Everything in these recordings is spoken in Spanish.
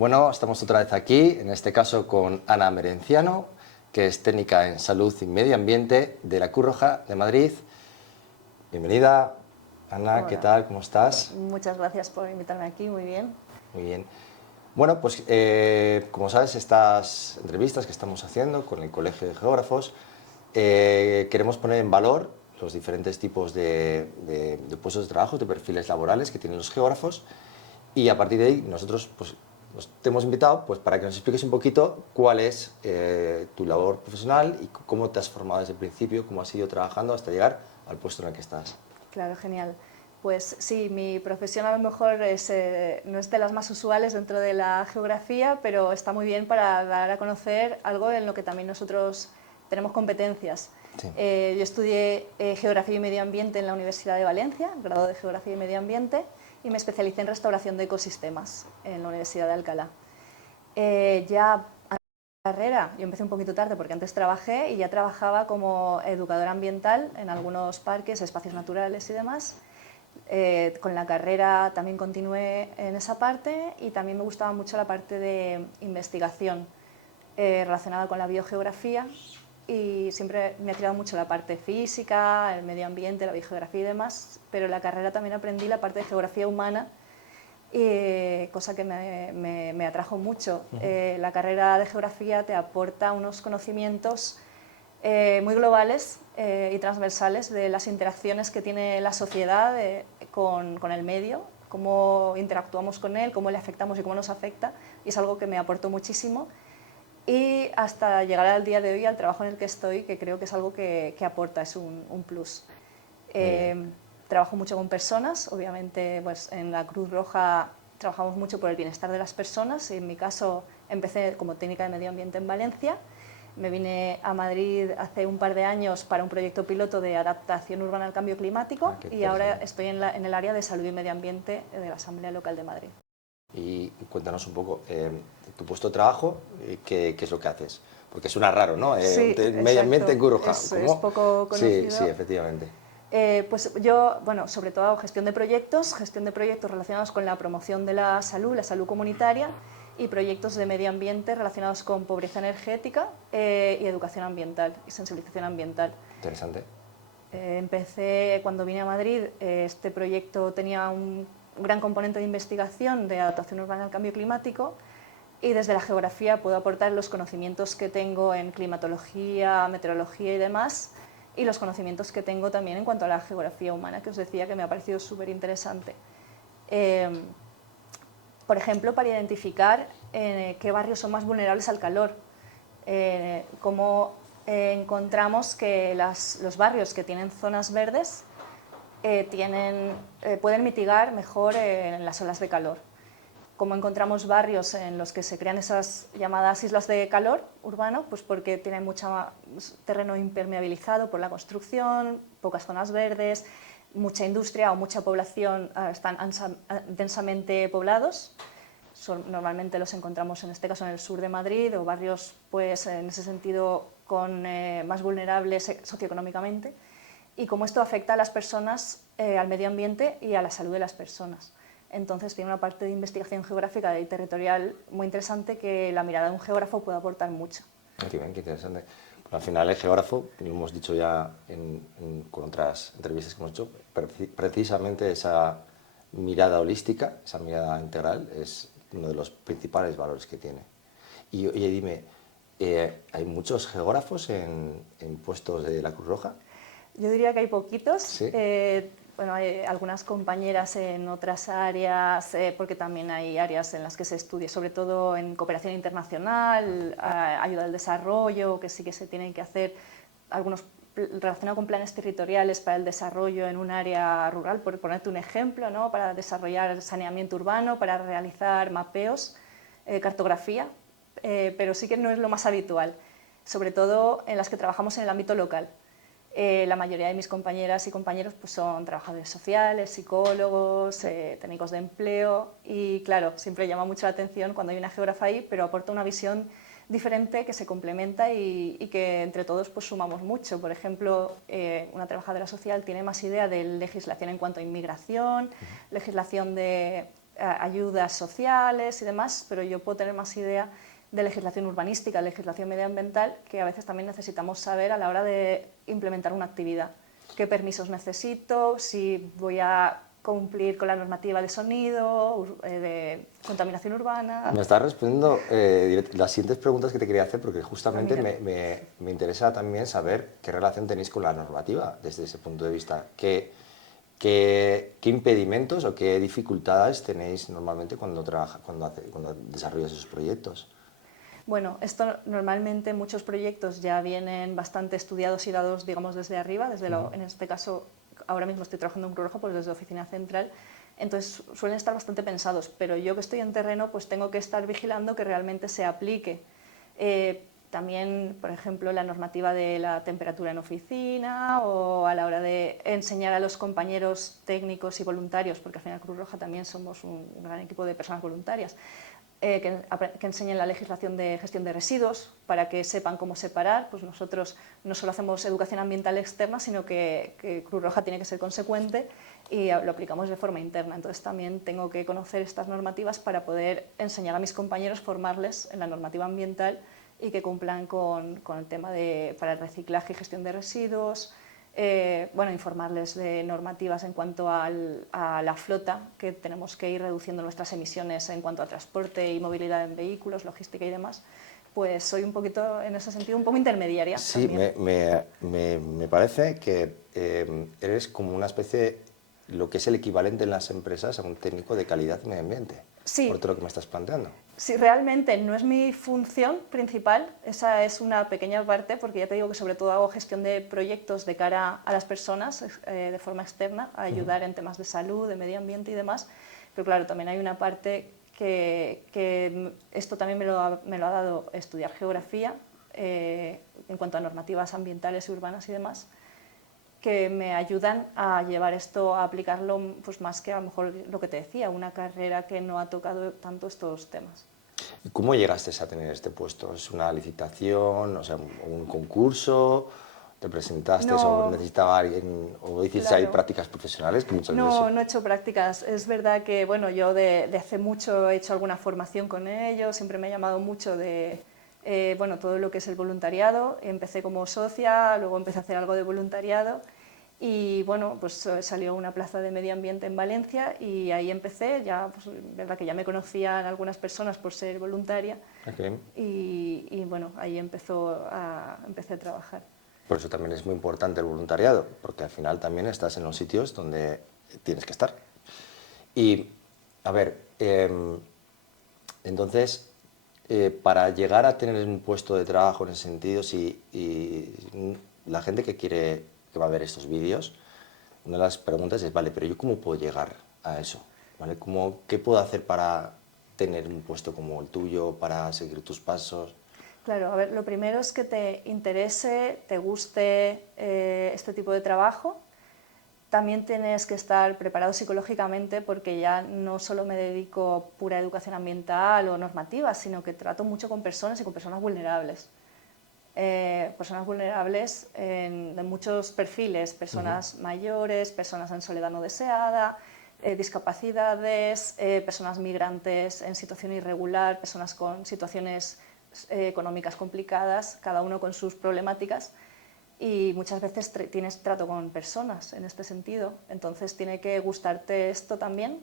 Bueno, estamos otra vez aquí, en este caso con Ana Merenciano, que es técnica en salud y medio ambiente de la Cruz Roja de Madrid. Bienvenida, Ana, ¿qué Hola. tal? ¿Cómo estás? Muchas gracias por invitarme aquí, muy bien. Muy bien. Bueno, pues como sabes, estas entrevistas que estamos haciendo con el Colegio de Geógrafos, queremos poner en valor los diferentes tipos de puestos de trabajo, de perfiles laborales que tienen los geógrafos, y a partir de ahí nosotros pues, te hemos invitado pues, para que nos expliques un poquito cuál es tu labor profesional y cómo te has formado desde el principio, cómo has ido trabajando hasta llegar al puesto en el que estás. Claro, genial. Pues sí, mi profesión a lo mejor no es de las más usuales dentro de la geografía, pero está muy bien para dar a conocer algo en lo que también nosotros tenemos competencias. Sí. Yo estudié Geografía y Medio Ambiente en la Universidad de Valencia, grado de Geografía y Medio Ambiente, y me especialicé en restauración de ecosistemas en la Universidad de Alcalá. Ya carrera, yo empecé un poquito tarde porque antes trabajé y ya trabajaba como educadora ambiental en algunos parques, espacios naturales y demás. Con la carrera también continué en esa parte y también me gustaba mucho la parte de investigación relacionada con la biogeografía y siempre me ha tirado mucho la parte física, el medio ambiente, la biogeografía y demás, pero en la carrera también aprendí la parte de geografía humana, cosa que me atrajo mucho. La carrera de geografía te aporta unos conocimientos muy globales y transversales de las interacciones que tiene la sociedad con el medio, cómo interactuamos con él, cómo le afectamos y cómo nos afecta, y es algo que me aportó muchísimo. Y hasta llegar al día de hoy, al trabajo en el que estoy, que creo que es algo que aporta, es un plus. Trabajo mucho con personas, obviamente pues, en la Cruz Roja trabajamos mucho por el bienestar de las personas, y en mi caso empecé como técnica de medio ambiente en Valencia. Me vine a Madrid hace un par de años para un proyecto piloto de adaptación urbana al cambio climático y ahora estoy en el área de salud y medio ambiente de la Asamblea Local de Madrid. Y cuéntanos un poco, tu puesto de trabajo, ¿qué es lo que haces? Porque suena raro, ¿no? Sí, Medio ambiente en Cruz Roja. es poco conocido. Sí, efectivamente. Pues yo, bueno, sobre todo hago gestión de proyectos relacionados con la promoción de la salud comunitaria, y proyectos de medio ambiente relacionados con pobreza energética y educación ambiental y sensibilización ambiental. Interesante. Empecé cuando vine a Madrid, este proyecto tenía un gran componente de investigación de adaptación urbana al cambio climático, y desde la geografía puedo aportar los conocimientos que tengo en climatología, meteorología y demás, y los conocimientos que tengo también en cuanto a la geografía humana, que os decía que me ha parecido súper interesante. Por ejemplo, para identificar qué barrios son más vulnerables al calor, cómo encontramos que los barrios que tienen zonas verdes pueden mitigar mejor las olas de calor. Cómo encontramos barrios en los que se crean esas llamadas islas de calor urbano, pues porque tienen mucho terreno impermeabilizado por la construcción, pocas zonas verdes, mucha industria o mucha población, están densamente poblados. Normalmente los encontramos en este caso en el sur de Madrid, o barrios pues en ese sentido más vulnerables socioeconómicamente, y cómo esto afecta a las personas, al medio ambiente y a la salud de las personas. Entonces tiene una parte de investigación geográfica y territorial muy interesante que la mirada de un geógrafo puede aportar mucho. Qué bien, qué interesante. Pues al final el geógrafo, lo hemos dicho ya con otras entrevistas que hemos hecho, precisamente esa mirada holística, esa mirada integral, es uno de los principales valores que tiene. Y oye, dime, ¿hay muchos geógrafos en puestos de la Cruz Roja? Yo diría que hay poquitos. ¿Sí? Bueno, hay algunas compañeras en otras áreas, porque también hay áreas en las que se estudia, sobre todo en cooperación internacional, ayuda al desarrollo, que sí que se tienen que hacer algunos relacionados con planes territoriales para el desarrollo en un área rural, por ponerte un ejemplo, ¿no? Para desarrollar saneamiento urbano, para realizar mapeos, cartografía, pero sí que no es lo más habitual, sobre todo en las que trabajamos en el ámbito local. La mayoría de mis compañeras y compañeros pues, son trabajadores sociales, psicólogos, técnicos de empleo, y claro, siempre llama mucho la atención cuando hay una geógrafa ahí, pero aporta una visión diferente que se complementa y que entre todos pues, sumamos mucho. Por ejemplo, una trabajadora social tiene más idea de legislación en cuanto a inmigración, legislación de ayudas sociales y demás, pero yo puedo tener más idea de legislación urbanística, legislación medioambiental, que a veces también necesitamos saber a la hora de implementar una actividad. ¿Qué permisos necesito? Si voy a cumplir con la normativa de sonido, de contaminación urbana. Me estás respondiendo las siguientes preguntas que te quería hacer, porque justamente me interesa también saber qué relación tenéis con la normativa desde ese punto de vista. ¿Qué impedimentos o qué dificultades tenéis normalmente cuando desarrollas esos proyectos? Bueno, esto normalmente muchos proyectos ya vienen bastante estudiados y dados, digamos, desde arriba, en este caso, ahora mismo estoy trabajando en Cruz Roja, pues desde Oficina Central, entonces suelen estar bastante pensados, pero yo que estoy en terreno, pues tengo que estar vigilando que realmente se aplique. También, por ejemplo, la normativa de la temperatura en oficina o a la hora de enseñar a los compañeros técnicos y voluntarios, porque al final Cruz Roja también somos un gran equipo de personas voluntarias, que enseñen la legislación de gestión de residuos para que sepan cómo separar. Pues nosotros no solo hacemos educación ambiental externa, sino que Cruz Roja tiene que ser consecuente y lo aplicamos de forma interna. Entonces también tengo que conocer estas normativas para poder enseñar a mis compañeros, formarles en la normativa ambiental y que cumplan con el tema para el reciclaje y gestión de residuos. Bueno, informarles de normativas en cuanto a la flota, que tenemos que ir reduciendo nuestras emisiones en cuanto a transporte y movilidad en vehículos, logística y demás. Pues soy un poquito, en ese sentido, un poco intermediaria. Sí, me parece que eres como una especie, lo que es el equivalente en las empresas a un técnico de calidad y medio ambiente, sí, por todo lo que me estás planteando. Sí, realmente no es mi función principal, esa es una pequeña parte, porque ya te digo que sobre todo hago gestión de proyectos de cara a las personas de forma externa, a ayudar en temas de salud, de medio ambiente y demás, pero claro, también hay una parte que esto también me lo ha dado estudiar geografía en cuanto a normativas ambientales y urbanas y demás, que me ayudan a llevar esto, a aplicarlo, pues más que a lo mejor lo que te decía, una carrera que no ha tocado tanto estos temas. ¿Y cómo llegaste a tener este puesto? ¿Es una licitación, o sea, un concurso? ¿Te presentaste o necesitaba alguien, o hiciste ahí prácticas profesionales? Que muchas veces... no he hecho prácticas. Es verdad que bueno, yo de hace mucho he hecho alguna formación con ellos, siempre me ha llamado mucho bueno, todo lo que es el voluntariado. Empecé como socia, luego empecé a hacer algo de voluntariado y bueno, pues salió una plaza de medio ambiente en Valencia y ahí empecé, ya, pues verdad que ya me conocían algunas personas por ser voluntaria y bueno, ahí empecé a trabajar. Por eso también es muy importante el voluntariado, porque al final también estás en los sitios donde tienes que estar. Y, a ver, entonces, para llegar a tener un puesto de trabajo en ese sentido, y la gente que va a ver estos vídeos, una de las preguntas es, vale, pero ¿yo cómo puedo llegar a eso? ¿Vale? ¿Qué puedo hacer para tener un puesto como el tuyo, para seguir tus pasos? Claro, a ver, lo primero es que te interese, te guste este tipo de trabajo. También tienes que estar preparado psicológicamente porque ya no solo me dedico a pura educación ambiental o normativa, sino que trato mucho con personas y con personas vulnerables. Personas vulnerables de muchos perfiles, personas mayores, personas en soledad no deseada, discapacidades, personas migrantes en situación irregular, personas con situaciones económicas complicadas, cada uno con sus problemáticas. Y muchas veces tienes trato con personas en este sentido, entonces tiene que gustarte esto también,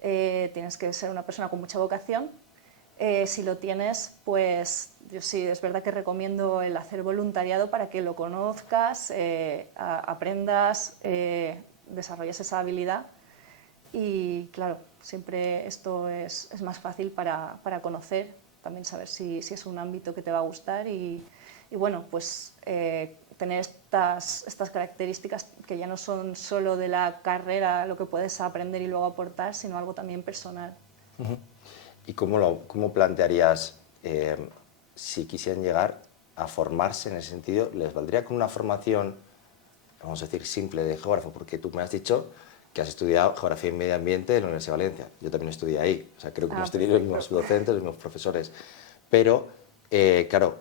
tienes que ser una persona con mucha vocación. Si lo tienes, pues yo sí, es verdad que recomiendo el hacer voluntariado para que lo conozcas, aprendas, desarrolles esa habilidad y claro, siempre esto es más fácil para conocer, también saber si es un ámbito que te va a gustar y bueno, pues tener estas características que ya no son solo de la carrera lo que puedes aprender y luego aportar, sino algo también personal. ¿Y cómo plantearías, si quisieran llegar a formarse en ese sentido, les valdría con una formación, vamos a decir, simple de geógrafo? Porque tú me has dicho que has estudiado Geografía y Medio Ambiente en la Universidad de Valencia. Yo también estudié ahí, o sea, creo que hemos tenido los mismos docentes, los mismos profesores. Pero, claro,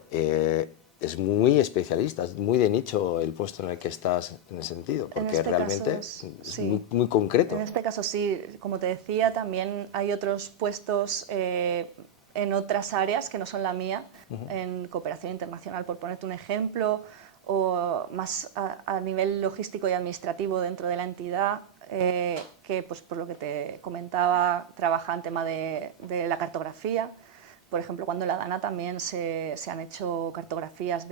es muy especialista, es muy de nicho el puesto en el que estás en ese sentido, porque realmente es sí. muy concreto. En este caso sí, como te decía, también hay otros puestos en otras áreas que no son la mía, en cooperación internacional, por ponerte un ejemplo, o más a nivel logístico y administrativo dentro de la entidad, que pues, por lo que te comentaba, trabaja en tema de la cartografía. Por ejemplo, cuando la DANA también se han hecho cartografías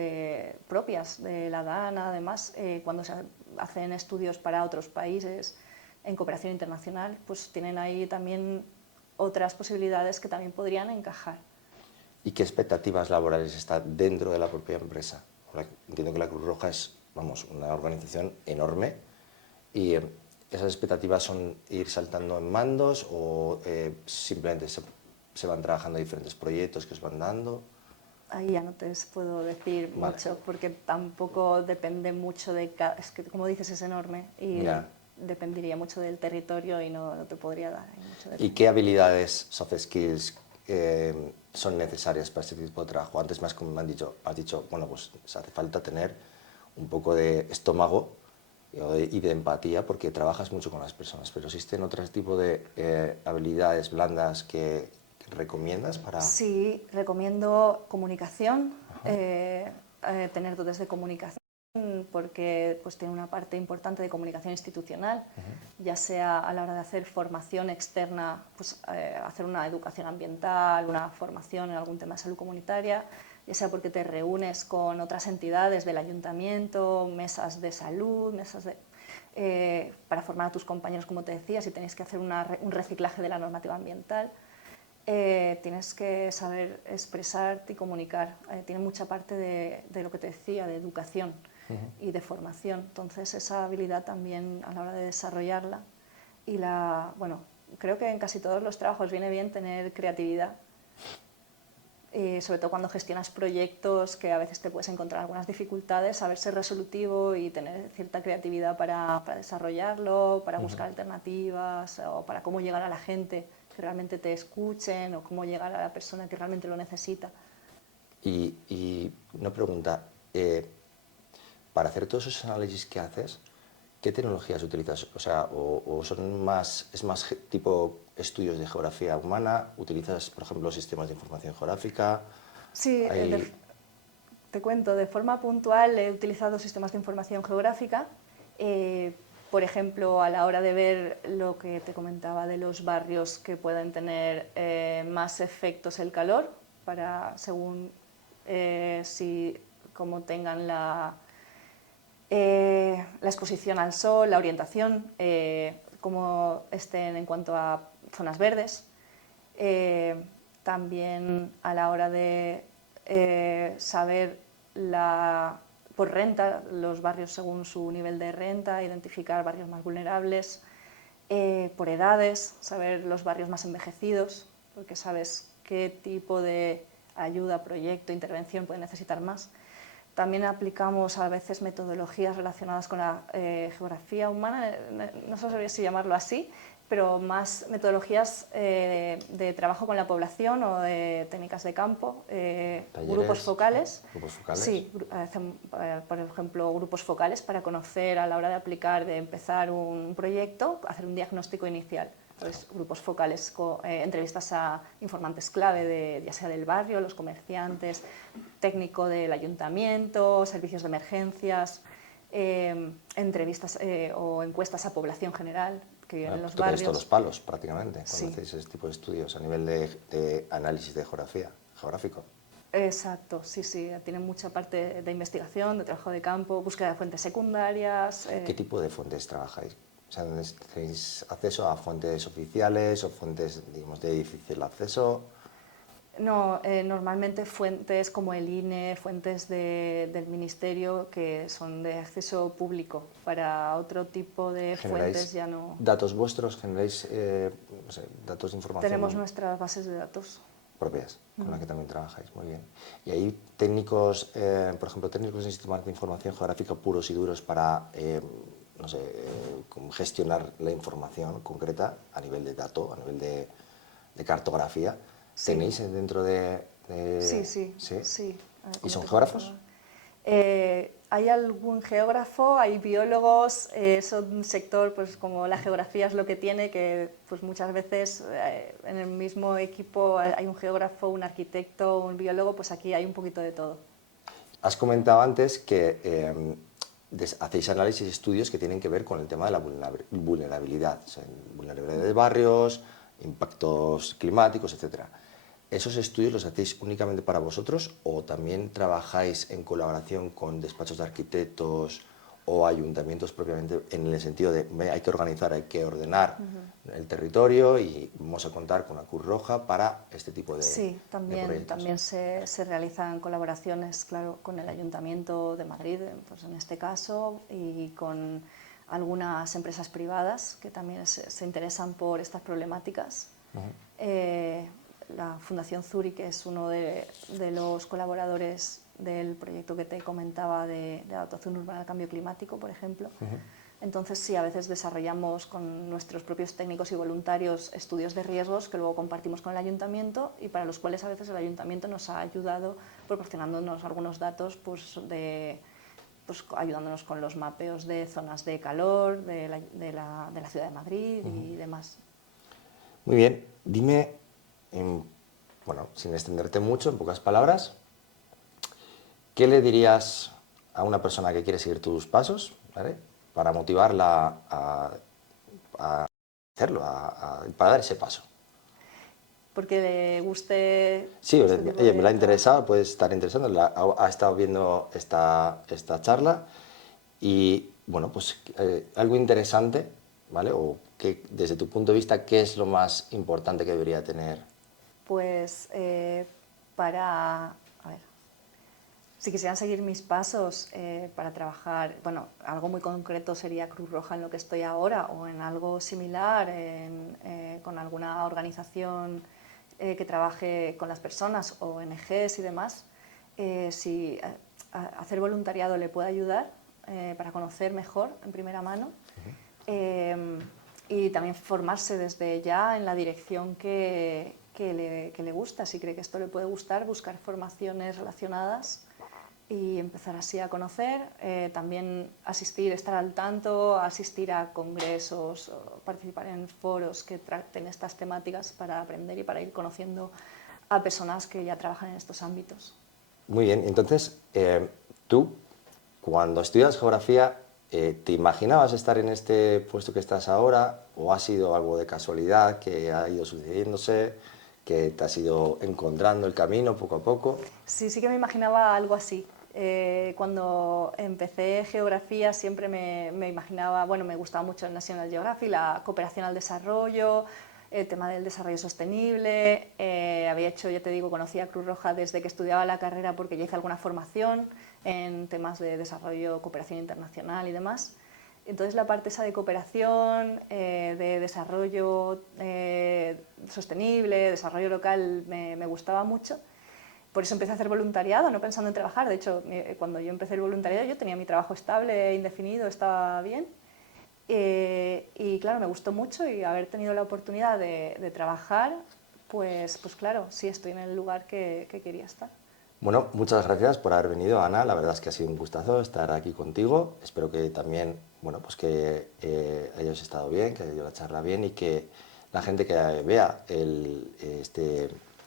propias de la DANA, además, cuando se hacen estudios para otros países en cooperación internacional, pues tienen ahí también otras posibilidades que también podrían encajar. ¿Y qué expectativas laborales está dentro de la propia empresa? Entiendo que la Cruz Roja es, vamos, una organización enorme y esas expectativas son ir saltando en mandos o simplemente se van trabajando diferentes proyectos que os van dando. Ahí ya no te puedo decir Vale. mucho porque tampoco depende mucho de cada... Es que como dices es enorme y Ya. dependería mucho del territorio y no te podría dar ahí mucho detalle. ¿Y qué habilidades, soft skills, son necesarias para este tipo de trabajo? Antes más como me has dicho, bueno, pues hace falta tener un poco de estómago y de empatía porque trabajas mucho con las personas, pero ¿existen otros tipos de habilidades blandas que recomiendas para...? Sí, recomiendo comunicación, tener dotes de comunicación porque pues, tiene una parte importante de comunicación institucional, ya sea a la hora de hacer formación externa, pues, hacer una educación ambiental, una formación en algún tema de salud comunitaria, ya sea porque te reúnes con otras entidades del ayuntamiento, mesas de salud, para formar a tus compañeros, como te decía, si tenéis que hacer un reciclaje de la normativa ambiental. Tienes que saber expresarte y comunicar. Tiene mucha parte de lo que te decía, de educación y de formación. Entonces, esa habilidad también a la hora de desarrollarla. Y bueno, creo que en casi todos los trabajos viene bien tener creatividad. Sobre todo cuando gestionas proyectos que a veces te puedes encontrar algunas dificultades, saber ser resolutivo y tener cierta creatividad para desarrollarlo, para buscar alternativas o para cómo llegar a la gente que realmente te escuchen o cómo llegar a la persona que realmente lo necesita. Y una pregunta, para hacer todos esos análisis que haces, ¿qué tecnologías utilizas? O sea, es más tipo estudios de geografía humana, utilizas, por ejemplo, sistemas de información geográfica. Sí, Hay... te cuento, de forma puntual he utilizado sistemas de información geográfica, por ejemplo, a la hora de ver lo que te comentaba de los barrios que pueden tener más efectos el calor, según como tengan la exposición al sol, la orientación, cómo estén en cuanto a zonas verdes. También a la hora de saber por renta, los barrios según su nivel de renta, identificar barrios más vulnerables, por edades, saber los barrios más envejecidos, porque sabes qué tipo de ayuda, proyecto, intervención pueden necesitar más. También aplicamos a veces metodologías relacionadas con la geografía humana, no sé si llamarlo así, pero más metodologías de trabajo con la población o de técnicas de campo, grupos focales. ¿Grupos focales? Sí, por ejemplo, grupos focales para conocer a la hora de aplicar, de empezar un proyecto, hacer un diagnóstico inicial. Entonces, grupos focales, entrevistas a informantes clave, ya sea del barrio, los comerciantes, técnico del ayuntamiento, servicios de emergencias, entrevistas o encuestas a población general que vive en los Tocáis barrios. todos los palos, prácticamente, cuando Sí. hacéis ese tipo de estudios a nivel de análisis de geografía, geográfico. Exacto, sí, sí, tiene mucha parte de investigación, de trabajo de campo, búsqueda de fuentes secundarias. ¿Qué tipo de fuentes trabajáis? O sea, ¿tenéis acceso a fuentes oficiales o fuentes, digamos, de difícil acceso? No, normalmente fuentes como el INE, fuentes del Ministerio, que son de acceso público. Para otro tipo de fuentes ya no. ¿Datos vuestros? ¿Generáis no sé, datos de información? Tenemos nuestras bases de datos Propias, con las que también trabajáis, muy bien. ¿Y hay técnicos, por ejemplo, técnicos en sistemas de información geográfica puros y duros para, no sé, gestionar la información concreta a nivel de dato, a nivel de cartografía? Sí. ¿Tenéis dentro de...? Sí, sí, ¿Sí? sí. ¿Y son te geógrafos? comentaba. Hay algún geógrafo, hay biólogos, es un sector, pues como la geografía es lo que tiene, que pues muchas veces en el mismo equipo hay un geógrafo, un arquitecto, un biólogo, pues aquí hay un poquito de todo. Has comentado antes que hacéis análisis y estudios que tienen que ver con el tema de la vulnerabilidad, o sea, vulnerabilidad de barrios, impactos climáticos, etcétera. ¿Esos estudios los hacéis únicamente para vosotros o también trabajáis en colaboración con despachos de arquitectos o ayuntamientos propiamente en el sentido de hay que organizar, hay que ordenar el territorio y vamos a contar con la Cruz Roja para este tipo Sí, de proyectos? también se realizan colaboraciones, claro, con el Ayuntamiento de Madrid, pues en este caso, y con algunas empresas privadas que también se interesan por estas problemáticas. La Fundación Zurich es uno de los colaboradores del proyecto que te comentaba de adaptación urbana al cambio climático, por ejemplo. Entonces, sí, a veces desarrollamos con nuestros propios técnicos y voluntarios estudios de riesgos que luego compartimos con el ayuntamiento y para los cuales a veces el ayuntamiento nos ha ayudado proporcionándonos algunos datos pues ayudándonos con los mapeos de zonas de calor de la ciudad de Madrid y demás. Muy bien, dime, bueno, sin extenderte mucho, en pocas palabras, ¿qué le dirías a una persona que quiere seguir tus pasos, ¿vale? Para motivarla a hacerlo, para dar ese paso? Porque le guste Sí, este tipo oye, de me la ha trabajo. interesado, puede estar interesando, ha estado viendo esta charla y, bueno, pues algo interesante, ¿vale? O que desde tu punto de vista, ¿qué es lo más importante que debería tener? Pues a ver, si quisieran seguir mis pasos para trabajar, bueno, algo muy concreto sería Cruz Roja en lo que estoy ahora o en algo similar con alguna organización que trabaje con las personas, ONGs y demás, si hacer voluntariado le puede ayudar para conocer mejor en primera mano y también formarse desde ya en la dirección que le gusta. Si cree que esto le puede gustar, buscar formaciones relacionadas y empezar así a conocer, también asistir, estar al tanto, asistir a congresos, participar en foros que traten estas temáticas para aprender y para ir conociendo a personas que ya trabajan en estos ámbitos. Muy bien, entonces, tú, cuando estudias geografía, ¿te imaginabas estar en este puesto que estás ahora o ha sido algo de casualidad que ha ido sucediéndose, que te has ido encontrando el camino poco a poco? Sí, sí que me imaginaba algo así. Cuando empecé geografía siempre me imaginaba, bueno, me gustaba mucho el National Geographic, la cooperación al desarrollo, el tema del desarrollo sostenible. Había hecho, ya te digo, conocía a Cruz Roja desde que estudiaba la carrera porque ya hice alguna formación en temas de desarrollo, cooperación internacional y demás. Entonces la parte esa de cooperación, de desarrollo sostenible, desarrollo local, me gustaba mucho. Por eso empecé a hacer voluntariado, no pensando en trabajar. De hecho, cuando yo empecé el voluntariado yo tenía mi trabajo estable, indefinido, estaba bien. Y claro, me gustó mucho y haber tenido la oportunidad de trabajar, pues claro, sí estoy en el lugar que quería estar. Bueno, muchas gracias por haber venido, Ana. La verdad es que ha sido un gustazo estar aquí contigo. Espero que también, bueno, pues que hayas estado bien, que haya ido la charla bien y que la gente que vea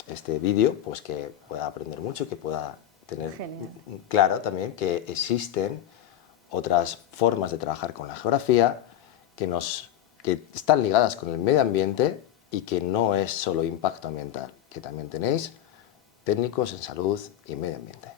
este vídeo, pues que pueda aprender mucho, que pueda tener Genial. claro también que existen otras formas de trabajar con la geografía que están ligadas con el medio ambiente y que no es solo impacto ambiental, que también tenéis técnicos en salud y medio ambiente.